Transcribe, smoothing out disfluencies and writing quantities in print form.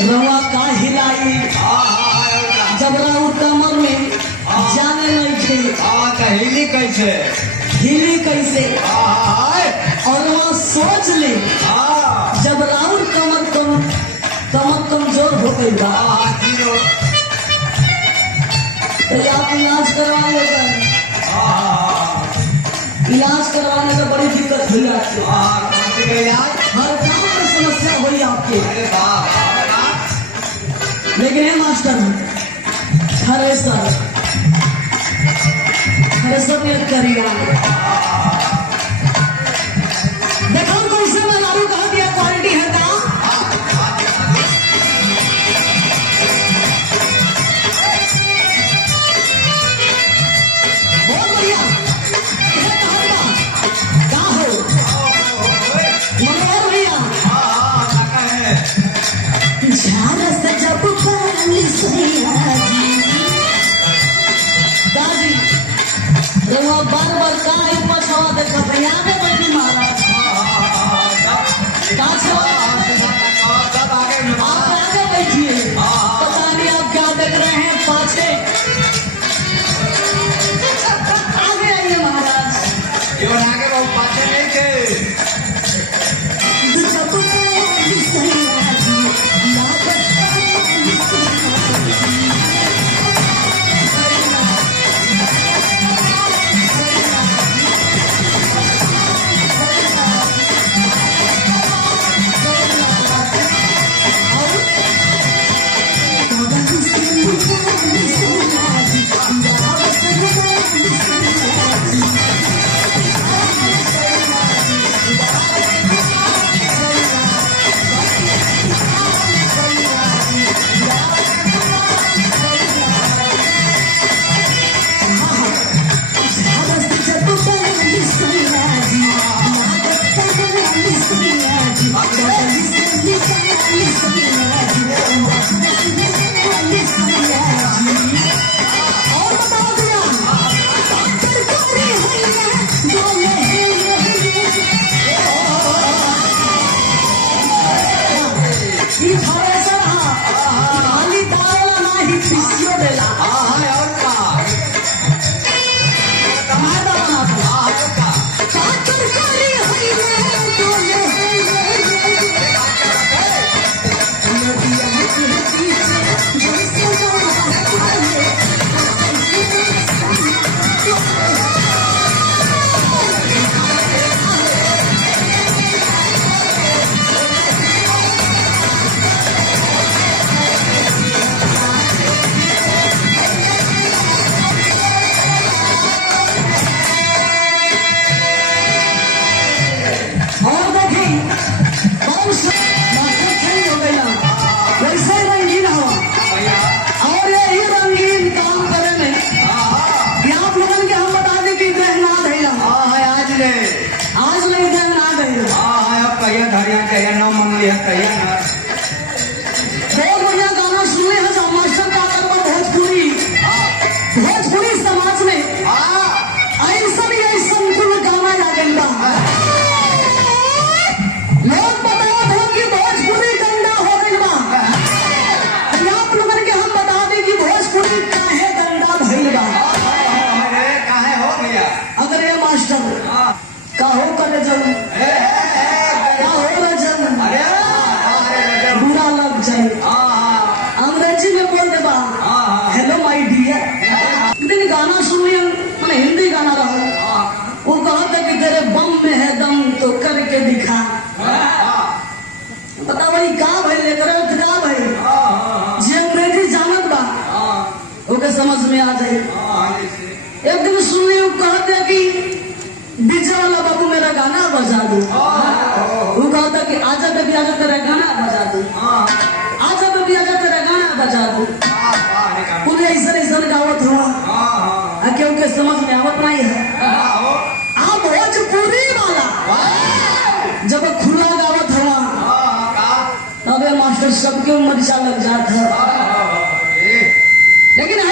रवा का हिलाई जबरा कमर में जाने नहीं थे हिली कैसे हिली कैसे और वहाँ सोच ले जब राउर कमर कमजोर हो गई बा तो आप इलाज करवाएगा इलाज करवाने का बड़ी दिक्कत हुई आपको हर काम में समस्या हुई आपके लेकिन है मास्टर थ्रेसर ने करिए देखो कैसे मैं लारू कहा दिया क्वालिटी है का बहुत बढ़िया का हो मनोहर भैया झारा से जब पानी दादी रवा बार बार का ही पछवा देखा भैया ने बड़ी मारा आप आगे बैठिए पता नहीं आप क्या देख रहे हैं पाछे आगे आइए महाराज आगे बहुत पाछे नहीं थे बहुत बढ़िया गाना सुने हैं जो मास्टर का करवा भोजपुरी समाज में ऐसा भी ऐसा कुल गाना आ गई बा लोग बताओ हो कि भोजपुरी गंदा हो गई बा आप लोगों के हम बता दें कि भोजपुरी काहे गंदा भइल बा काहे हो भैया अगर ये मास्टर काहो करे जब बुरा लग जाए अंग्रेजी में बोल दे बा हेलो माय डियर दिन गाना सुनिए मैंने हिंदी गाना रहा वो कहा था कि तेरे बम में है दम तो करके दिखा पता भाई का भाई लेकर का भाई जे अंग्रेजी जानत बा ओके समझ में आ जाए एक दिन सुनिए वो कहा था कि डीजे वाला बाबू मेरा गाना बजा दो वो कहा था कि आजा बेबी आजा तेरा गाना बजा दो आजा बेबी आजा तेरा गाना बजा दो उन्हें ऐसा गावत हुआ क्योंकि समझ में आवत नहीं है आप भोजपुरी वाला जब खुला गावत हुआ तब मास्टर सबके मर्चा लग जाता है लेकिन